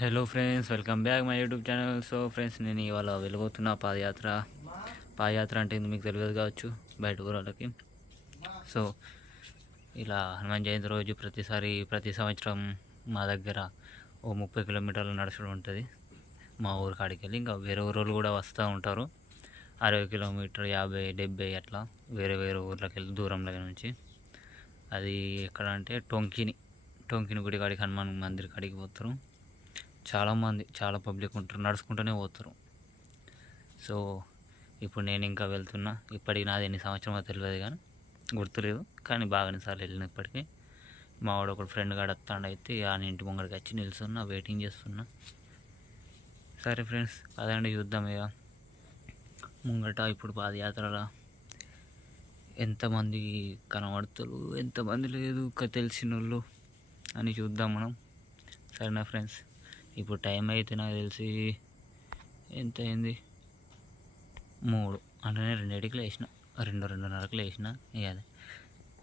Hello friends, welcome back my YouTube channel. So friends, నేను ఇవాళ వెళ్ళబోతున్న పాదయాత్ర అంటే మీకు తెలియదు కావచ్చు బయట ఊళ్ళకి. సో ఇలా హనుమాన్ జయంతి రోజు ప్రతి సంవత్సరం మా దగ్గర 30 కిలోమీటర్లు నడుచడం ఉంటుంది మా ఊరి కాడికి వెళ్ళి. ఇంకా వేరే ఊరోళ్ళు కూడా వస్తూ ఉంటారు, 60 కిలోమీటర్ 50, 70 అట్లా వేరే ఊర్లోకి వెళ్ళి దూరంలో నుంచి. అది ఎక్కడ అంటే టొంకిని గుడి కాడికి, హనుమాన్ మందిర్ కాడికి పోతారు. చాలామంది, చాలా పబ్లిక్ ఉంటారు, నడుచుకుంటూనే పోతారు. సో ఇప్పుడు నేను ఇంకా వెళ్తున్నా. ఇప్పటికి నాది ఎన్ని సంవత్సరమో తెలియదు కానీ గుర్తులేదు, కానీ బాగానే సార్లు వెళ్ళిన. ఇప్పటికీ మా వాడు ఒకడు ఫ్రెండ్ గాడు వస్తాడైతే ఆయన ఇంటి ముంగడికి వచ్చి నిల్చున్నా, వెయిటింగ్ చేస్తున్నా. సరే ఫ్రెండ్స్, అదండి చూద్దాం ఇక ముంగట. ఇప్పుడు పాదయాత్రలో ఎంతమంది కనబడతారు, ఎంతమంది లేదు తెలిసిన వాళ్ళు అని చూద్దాం మనం. సరేనా ఫ్రెండ్స్, ఇప్పుడు టైం అయితే నాకు తెలిసి ఎంత అయింది, 3 అంటే 2:00కి లేచిన, 2:30కి లేచిన. ఇక అదే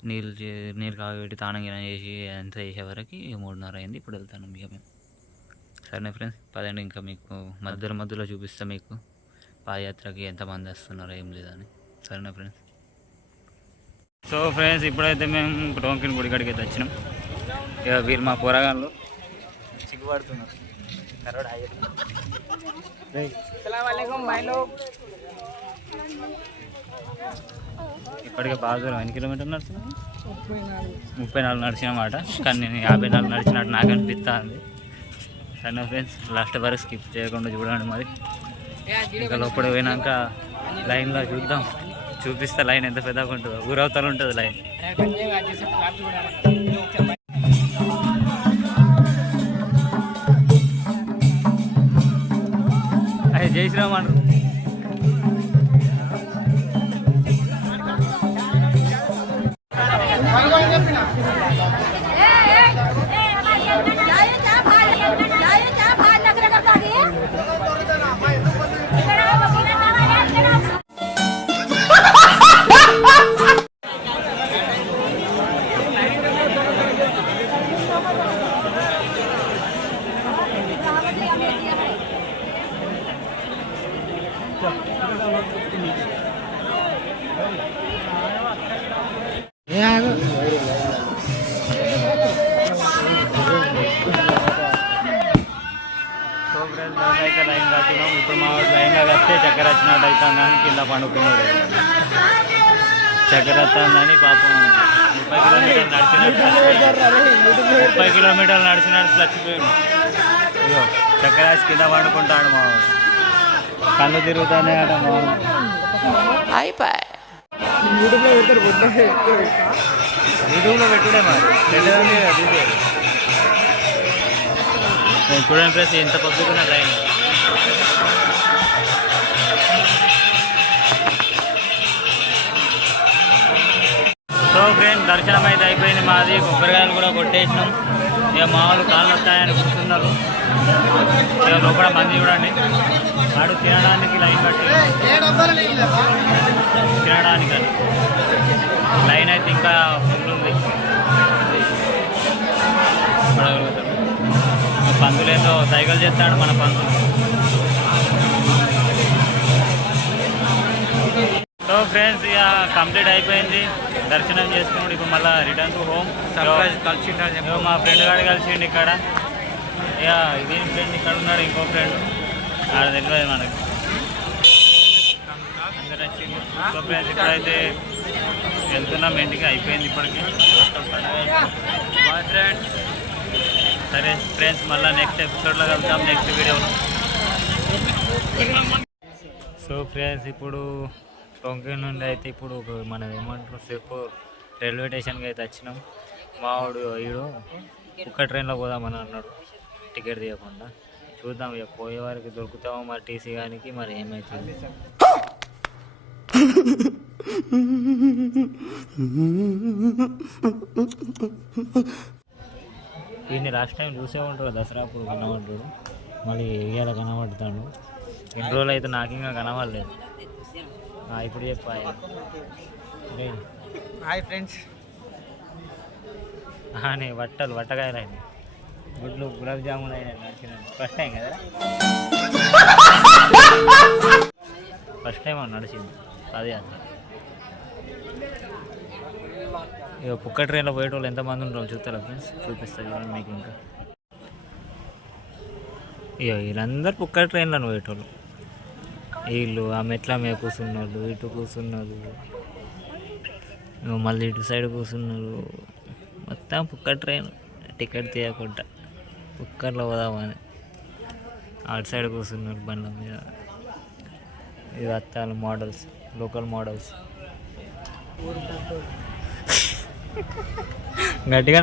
నీళ్ళు కాగబెట్టి తానం చేసి ఎంత చేసేవరకు 3:30 అయింది. ఇప్పుడు వెళ్తాను ఇక మేము. సరేనా ఫ్రెండ్స్, పదండి. ఇంకా మీకు మధ్యలో చూపిస్తాను మీకు పాదయాత్రకి ఎంతమంది వస్తున్నారో ఏం లేదని. సరేనా ఫ్రెండ్స్. సో ఫ్రెండ్స్, ఇప్పుడైతే మేము టొంకిని గుడి కాడికి అయితే వచ్చినాం. ఇక వీళ్ళు మా పోరగాళ్ళు సిగ్గుపడుతున్నారు. ఇప్పటికే బాగా దూరం. ఎన్ని కిలోమీటర్లు నడుస్తున్నాను? 34 నడిచినమాట, కానీ నేను 54 నడిచినట్టు నాకు అనిపిస్తుంది. సరే ఫ్రెండ్స్, లాస్ట్ వరకు స్కిప్ చేయకుండా చూడండి. మరి ఇంకా లోపల పోయినాక లైన్లో చూపిస్తే లైన్ ఎంత పెద్దగా ఉంటుందో. ఊరవతలు ఉంటుంది లైన్. అది జై శ్రీరామ్ అంటారు. అయితే లైన్ కట్టినాం. ఇప్పుడు మా వాడు లైన్గా కడితే చక్కెర వచ్చినట్టు అవుతుందని కింద పండుకున్నాడు. చక్కెర వస్తుందని పాపం 30 కిలోమీటర్లు నడిచినట్టు చచ్చిపోయాడు. అయ్యో, చక్కెర వచ్చి కింద పండుకుంటాడు మా వాడు. కళ్ళు తిరుగుతానే ఆడ మా వాడు. యూట్యూబ్లో పెట్టుడే మరి చూడండి ఫ్రెండ్స్, ఎంత పబ్లిక్ ట్రైన్. సో ఫ్రెండ్స్, దర్శనం అయితే అయిపోయింది మాది. కొబ్బరికాయలు కూడా కొట్టేసినాం. ఇక మా వాళ్ళు కాళ్ళు వస్తాయని కూర్చున్నారు. ఇక లోపల మంది చూడండి, వాడు తినడానికి లైన్ కట్టి తినడానికి లైన్ అయితే ఇంకా ఫుల్ ఉంది. పందులేదో సైకిల్ చేస్తాడు మన పందులు. సో ఫ్రెండ్స్, ఇక కంప్లీట్ అయిపోయింది, దర్శనం చేసుకున్నాడు. ఇప్పుడు మళ్ళీ రిటర్న్ టు హోమ్. కలిసిండు మా ఫ్రెండ్ గారు, కలిసిండు ఇక్కడ. ఇక దీని ఫ్రెండ్ ఇక్కడ ఉన్నాడు, ఇంకో ఫ్రెండ్ ఆడ తెలియదు మనకి. అందరు వచ్చింది. సో ఫ్రెండ్స్, ఇప్పుడైతే వెళ్తున్నాం ఇంటికి. అయిపోయింది ఇప్పటికి ఫ్రెండ్స్. సరే ఫ్రెండ్స్, మళ్ళీ నెక్స్ట్ ఎపిసోడ్లో కలుద్దాం, నెక్స్ట్ వీడియోలో. సో ఫ్రెండ్స్, ఇప్పుడు టొంకిని నుండి అయితే ఇప్పుడు మనం ఏమంటారు సిర్పూర్ రైల్వే స్టేషన్కి అయితే వచ్చినాం. మావాడు ఈడు ఒక్క ట్రైన్లో పోదామని అన్నాడు, టికెట్ తీయకుండా. చూద్దాం ఇక పోయే వారికి దొరుకుతామో మరి టీసీ గానికి, మరి ఏమవుతుంది. ఈయన్ని లాస్ట్ టైం చూసే ఉంటాడు, దసరా అప్పుడు కనబడ్డాడు, మళ్ళీ ఇవాళ కనబడతాడు. ఎన్ని రోజులు అయితే నాకు ఇంకా కనబడలేదు. ఇప్పుడు చెప్పాయి. Hi friends. వట్టకాయలు అయింది. గుడ్లు గులాబ్ జామున్ అయినా నడిచినాను ఫస్ట్ టైం కదా ఫస్ట్ టైం అని నడిచింది పాదయాత్ర. ఇక కుక్క ట్రైన్లో పోయేటోళ్ళు ఎంతమంది ఉంటారో చూస్తారా ఫ్రెండ్స్, చూపిస్తారు చూడండి మీకు. ఇంకా ఇక వీళ్ళందరూ కుక్క ట్రైన్లో పోయేటోళ్ళు. వీళ్ళు ఆ మెట్ల మీద కూర్చున్నారు, ఇటు కూర్చున్నారు, మళ్ళీ ఇటు సైడ్ కూర్చున్నారు. మొత్తం కుక్క ట్రైన్ టికెట్ తీయకుండా కుక్కర్లో పోదామని అటు సైడ్ కూర్చున్నారు బండ్ల మీద. ఇది అత్తాల మోడల్స్, లోకల్ మోడల్స్. గట్టిగా